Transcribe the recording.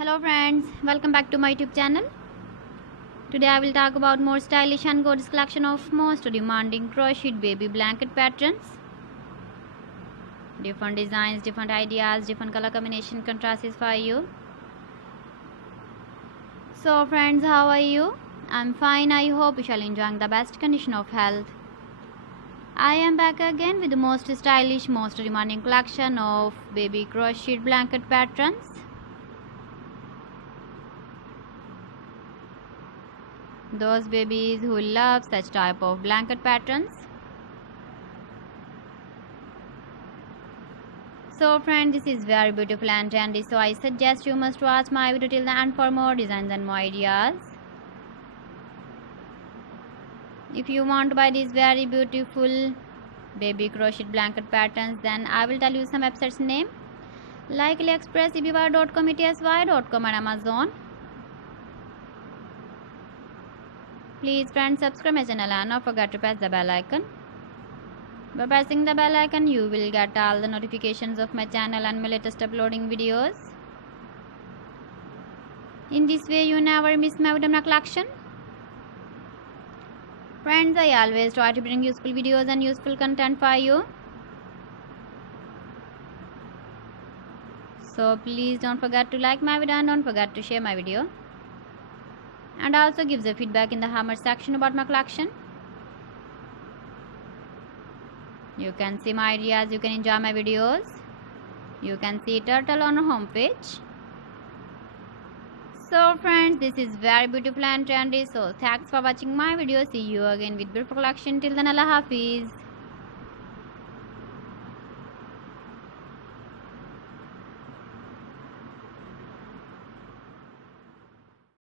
Hello friends, welcome back to my YouTube channel. Today I will talk about more stylish and gorgeous collection of most demanding crocheted baby blanket patterns. Different designs, different ideas, different color combination contrasts for you. So friends, how are you? I'm fine. I hope you shall enjoy the best condition of health. I am back again with the most stylish, most demanding collection of baby crocheted blanket patterns. Those babies who love such type of blanket patterns. So friend, this is very beautiful and trendy, so I suggest you must watch my video till the end for more designs and more ideas. If you want to buy these very beautiful baby crocheted blanket patterns, then I will tell you some websites name like AliExpress, eBay.com, etsy.com and Amazon. Please friends, subscribe my channel and don't forget to press the bell icon. By pressing the bell icon, you will get all the notifications of my channel and my latest uploading videos. In this way, you never miss my video collection. Friends, I always try to bring useful videos and useful content for you. So please don't forget to like my video and don't forget to share my video. And also give the feedback in the comment section about my collection. You can see my ideas, you can enjoy my videos. You can see turtle on our homepage. So friends, this is very beautiful and trendy. So thanks for watching my video. See you again with beautiful collection. Till then, Allah Hafiz.